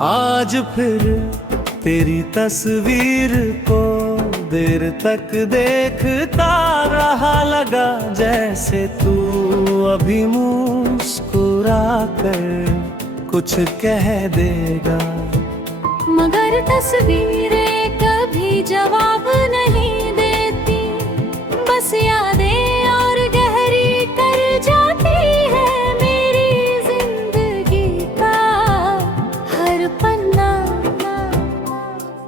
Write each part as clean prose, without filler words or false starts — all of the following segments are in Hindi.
आज फिर तेरी तस्वीर को देर तक देखता रहा, लगा जैसे तू अभी मुस्कुरा कर कुछ कह देगा, मगर तस्वीरें कभी जवाब नहीं देती। बस यादें और गहरी कर जाती है मेरी जिंदगी का हर पन्ना।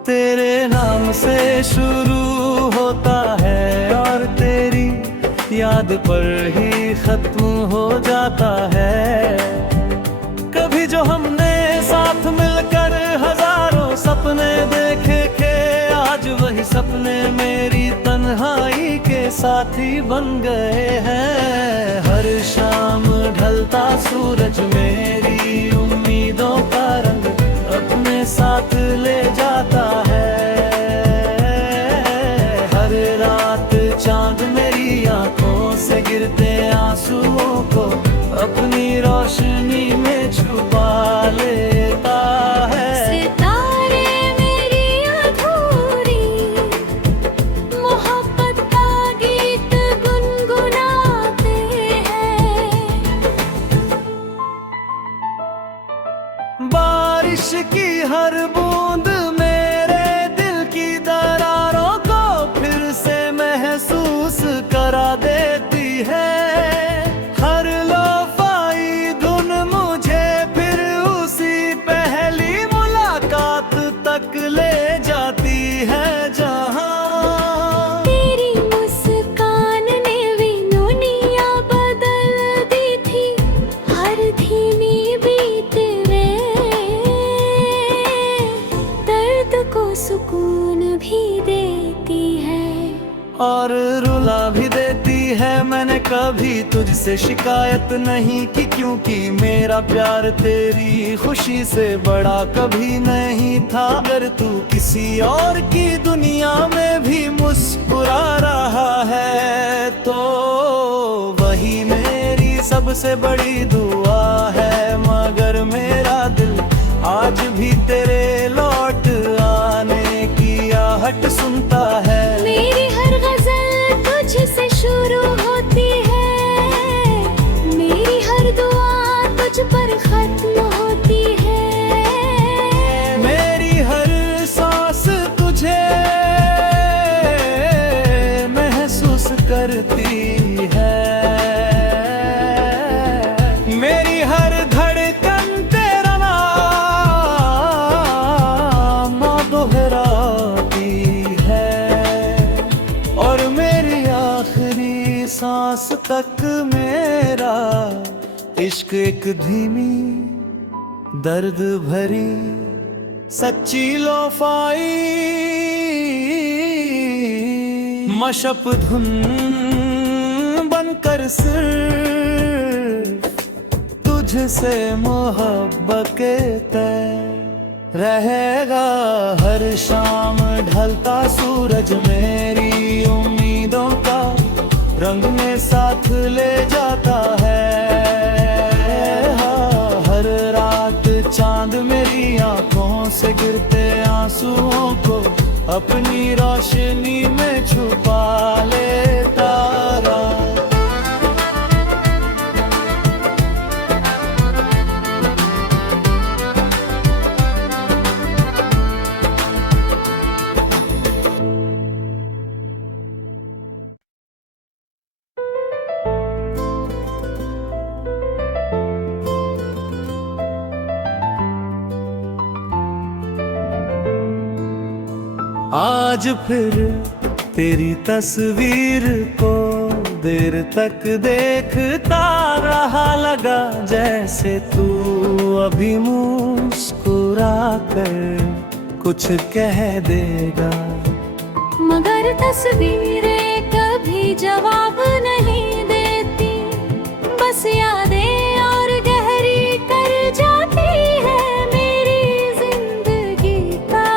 तेरे नाम से शुरू होता है और तेरी याद पर ही खत्म हो जाता है। कभी जो हमने साथ मिलकर हजारों सपने देखे थे, आज वही सपने मेरी तन्हाई के साथी बन गए हैं। हर शाम ढलता सूरज मेरी उम्मीदों का रंग अपने साथ ले जाता है। हर रात चांद मेरी आंखों से गिरते आंसुओं को अपनी रोशनी में छुपा लेता है। सितारे मेरी अधूरी मोहब्बत का गीत गुनगुनाते हैं। बारिश की हर बूंद मेरे दिल की दरारों को फिर से महसूस करा देती है। हर लोफाई धुन मुझे फिर उसी पहली मुलाकात तक ले जाती है जहां तेरी मुस्कान ने भी दुनिया बदल दी थी। हर धीमी बीत में दर्द को सुकून भी देती है और रुला भी देती है। मैंने कभी तुझसे शिकायत नहीं की, क्योंकि मेरा प्यार तेरी खुशी से बड़ा कभी नहीं था। अगर तू किसी और की दुनिया में भी मुस्कुरा रहा है तो वही मेरी सबसे बड़ी दुआ है। मगर मेरा दिल आज भी तेरे लौट आने की आहट सुनता है। मेरी हर गजल तुझसे शुरू होती है, मेरी हर दुआ तुझ पर खत्म होती है। मेरी हर सांस तुझे महसूस करती है। मेरी हर धड़कन तेरा नाम दोहराती है और मेरी आखिरी सांस तक मेरा इश्क एक धीमी दर्द भरी सच्ची लोफाई मशप धुन बनकर सिर्फ तुझसे मोहब्बत के तय रहेगा। हर शाम ढलता सूरज मेरी उम्मीदों का रंग में साथ ले जाता है। हर रात चांद मेरी आंखों से गिरते आंसुओं को अपनी रोशनी में छुपा लेता रहा। आज फिर तेरी तस्वीर को देर तक देखता रहा, लगा जैसे तू अभी मुस्कुरा कर कुछ कह देगा, मगर तस्वीरें कभी जवाब नहीं देती। बस यादें और गहरी कर जाती है मेरी जिंदगी का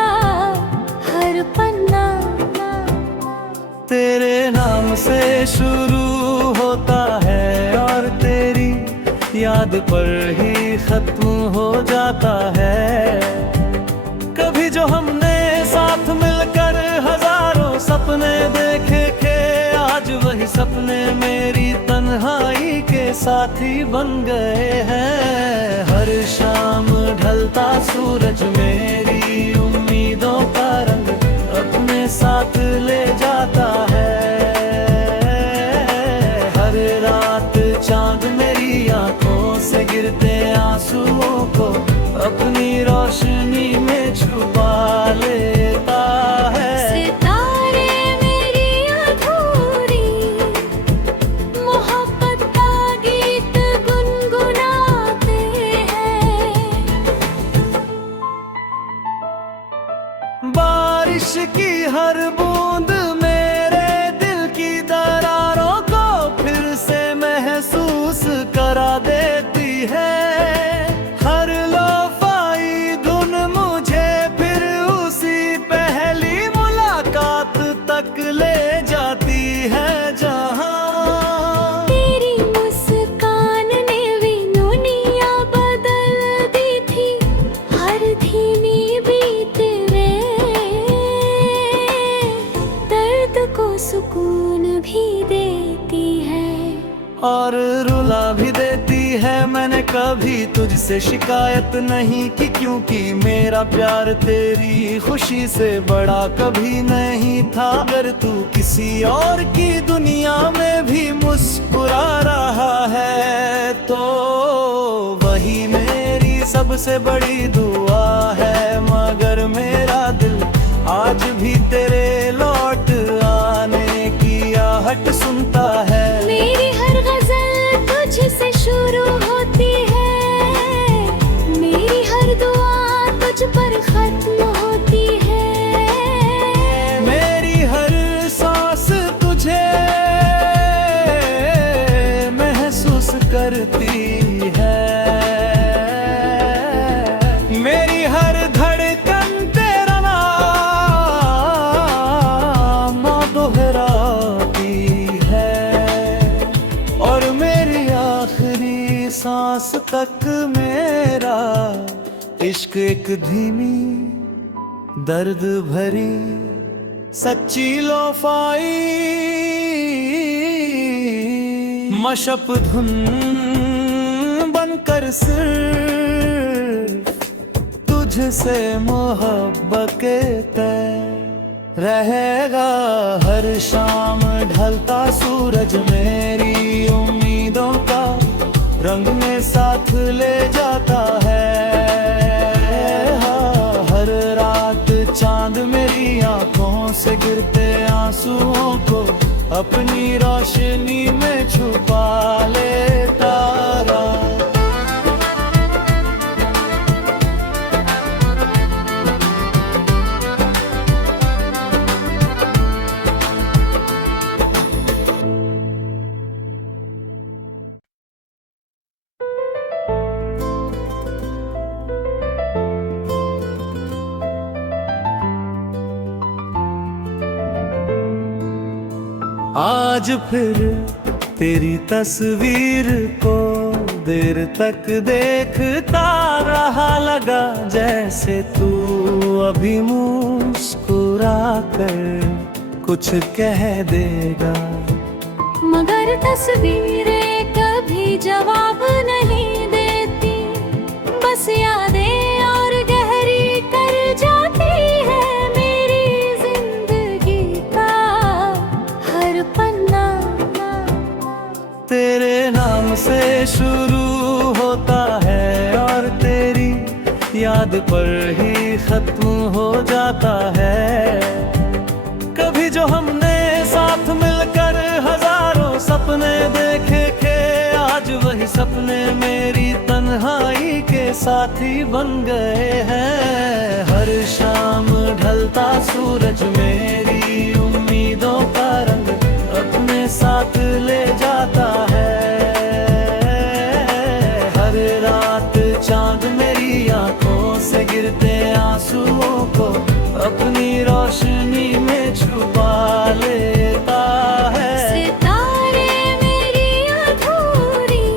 हर पन्ना। तेरे नाम से शुरू होता है और तेरी याद पर ही खत्म हो जाता है। कभी जो हमने साथ मिलकर हजारों सपने देखे थे, आज वही सपने मेरी तन्हाई के साथी बन गए हैं। हर शाम ढलता सूरज मेरी उम्मीदों का रंग अपने साथ ले जाता है। हर रात चांद मेरी आंखों से गिरते आंसुओं को अपनी रोशनी में छुपा लेता है। सितारे मेरी अधूरी मोहब्बत का गीत गुनगुनाते हैं। बारिश की हर बूंद मेरे दिल की दरारों को फिर से महसूस करा देती है। हर लोफाई धुन मुझे फिर उसी पहली मुलाकात तक ले जाती है जहां तेरी मुस्कान ने भी दुनिया बदल दी थी। हर धीमी बीत में दर्द को सुकून भी देती है और रुला भी देती है। मैंने कभी तुझसे शिकायत नहीं की, क्योंकि मेरा प्यार तेरी खुशी से बड़ा कभी नहीं था। अगर तू किसी और की दुनिया में भी मुस्कुरा रहा है तो वही मेरी सबसे बड़ी दुआ है। मगर मेरा दिल आज भी तेरे लौट आने की आहट सुनता है। मेरी हर गजल तुझसे शुरू होती है। मेरी हर दुआ तुझ पर खत्म होती है। मेरी हर सांस तुझे महसूस करती है। मेरी हर धड़कन तेरा नाम दोहराती है। और मेरी आखिरी सांस तक मेरा इश्क एक धीमी दर्द भरी सच्ची लोफाई मशप धुन बनकर सिर्फ तुझसे मोहब्बत के तय रहेगा। हर शाम ढलता सूरज मेरी उम्मीदों का रंग में साथ ले जाता है। हाँ, हर रात चांद मेरी आंखों से गिरते आंसुओं को अपनी रोशनी में छुपा लेता रहा। आज फिर तेरी तस्वीर को देर तक देखता रहा, लगा जैसे तू अभी मुस्कुरा कर कुछ कह देगा। मगर तस्वीरें कभी जवाब नहीं देती, बस यादें और गहरी कर जाती है मेरी जिंदगी का हर पन्ना। तेरे नाम से शुरू होता है और तेरी याद पर ही खत्म हो जाता है। कभी जो हमने साथ मिलकर हजारों सपने देखे थे, आज वही सपने मेरी तन्हाई के साथी बन गए हैं। हर शाम ढलता सूरज मेरी उम्मीदों का रंग अपने साथ ले जाता है। हर रात चांद मेरी आंखों से गिरते आंसुओं को अपनी रोशनी में छुपा लेता है। सितारे मेरी अधूरी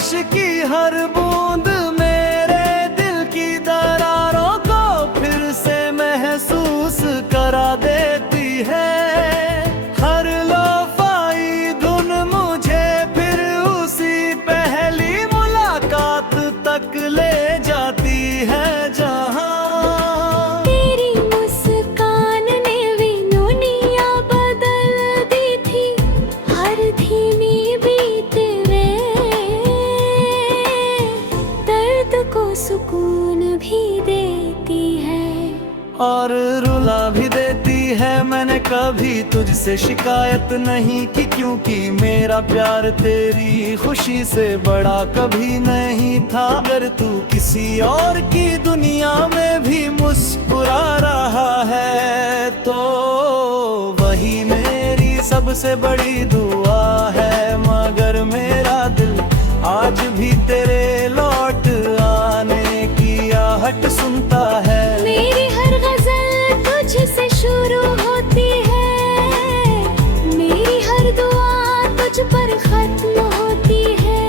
बारिश की हर बूंद मेरे दिल की दरारों को फिर से महसूस करा देती है। हर लोफाई धुन मुझे फिर उसी पहली मुलाकात तक ले जाती है जहां तेरी मुस्कान ने भी दुनिया बदल दी थी। हर धीमी बीते में दर्द को सुकून भी देती है और रुला भी देती है। मैंने कभी तुझसे शिकायत नहीं की, क्योंकि मेरा प्यार तेरी खुशी से बड़ा कभी नहीं था। अगर तू किसी और की दुनिया में भी मुस्कुरा रहा है तो वही मेरी सबसे बड़ी दुआ है। मगर मेरा दिल आज भी तेरे लौट आने की आहट सुनता है। मेरी हर गजल तुझसे शुरू होती है। मेरी हर दुआ तुझ पर खत्म होती है।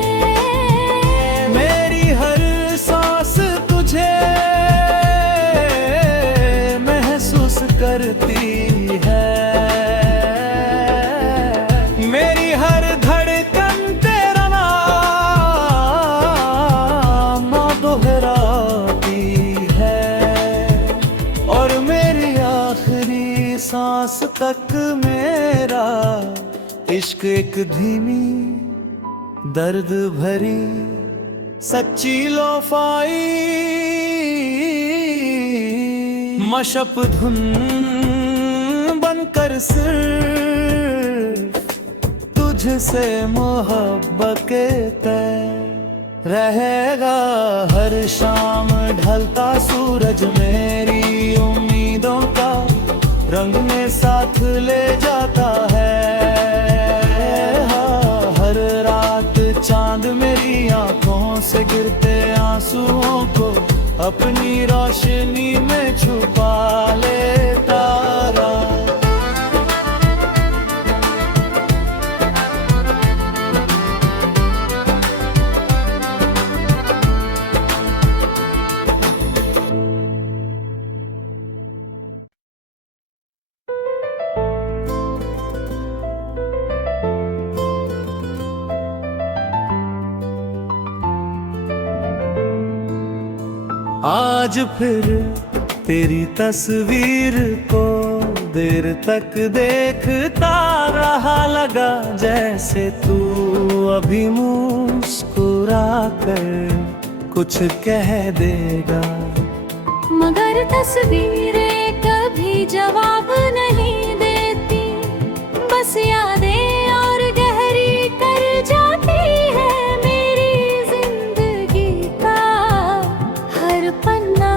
मेरी हर सांस तुझे महसूस करती है। मेरी हर धड़कन तेरा नाम दोहराती है और मेरी आखिरी सांस तक मेरा इश्क एक धीमी दर्द भरी सच्ची लोफाई मशप धुन बनकर सिर्फ तुझसे मोहब्बत के तय रहेगा। हर शाम ढलता सूरज मेरी उम्मीदों का रंग में साथ ले जाता है। हाँ, हर रात चांद मेरी आंखों से गिरते आंसुओं को अपनी रोशनी में छुपा लेता रहा। आज फिर तेरी तस्वीर को देर तक देखता रहा, लगा जैसे तू अभी मुस्कुरा कर कुछ कह देगा। मगर तस्वीरें कभी जवाब नहीं देती, बस यादें और गहरी कर जाती है मेरी जिंदगी का हर पन्ना।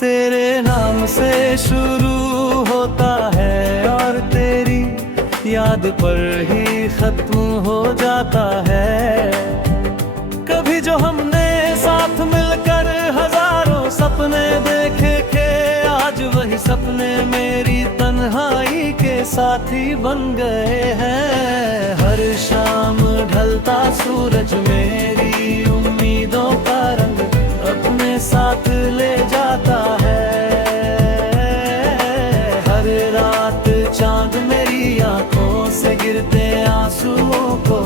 तेरे नाम से शुरू होता है और तेरी याद पर ही खत्म हो जाता है। कभी जो हमने साथ मिलकर हजारों सपने देखे थे, आज वही सपने मेरी तन्हाई के साथी बन गए हैं। हर शाम ढलता सूरज मेरी उम्मीदों का रंग अपने साथ ले जाता है। हर रात चांद मेरी आंखों से गिरते आंसुओं को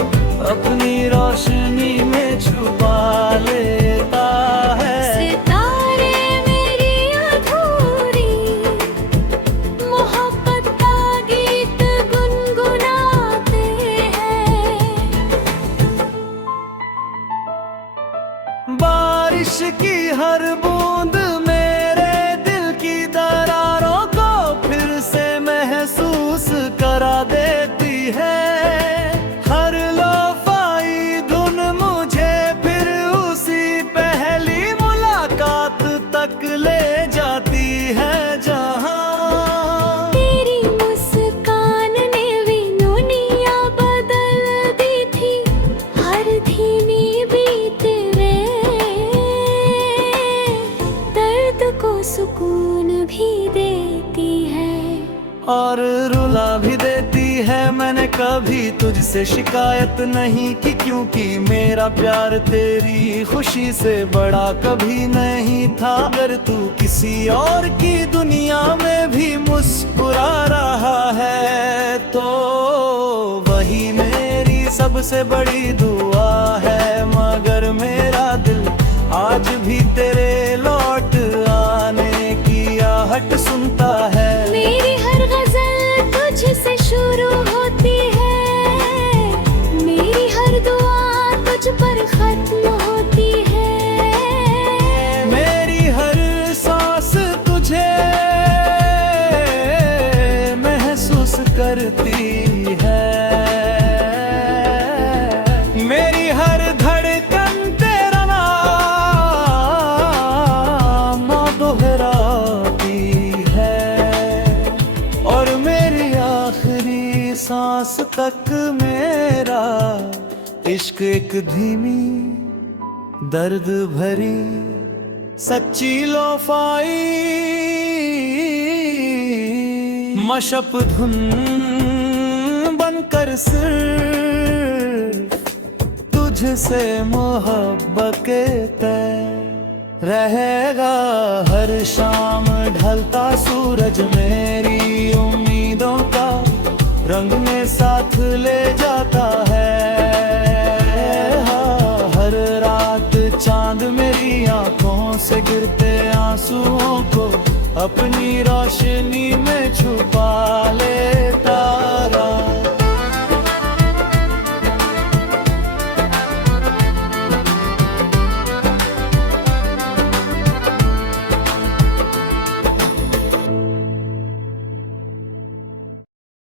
अपनी रोशनी में छुपा लेता है। सितारे मेरी अधूरी मोहब्बत का गीत गुनगुनाते हैं। कभी तुझसे शिकायत नहीं की, क्योंकि मेरा प्यार तेरी खुशी से बड़ा कभी नहीं था। अगर तू किसी और की दुनिया में भी मुस्कुरा रहा है तो वही मेरी सबसे बड़ी दुआ है। मगर मेरा दिल आज भी तेरे लौट आने की आहट सुनता है। मेरी हर गजल तुझसे शुरू होती है, मेरी हर दुआ तुझ पर खत्म होती है। मेरी हर सांस तुझे महसूस करती है, मेरी हर धड़कन तेरा नाम दोहराती है, और मेरी आखिरी सांस तक मेरा इश्क एक धीमी दर्द भरी सच्ची लोफाई मशप धुन बनकर सिर्फ तुझसे मोहब्बत के तय रहेगा। हर शाम ढलता सूरज मेरी उम्मीदों का रंग में साथ ले जाता है। हाँ, हर रात चांद मेरी आंखों से गिरते आंसुओं को अपनी रोशनी में छुपा ले।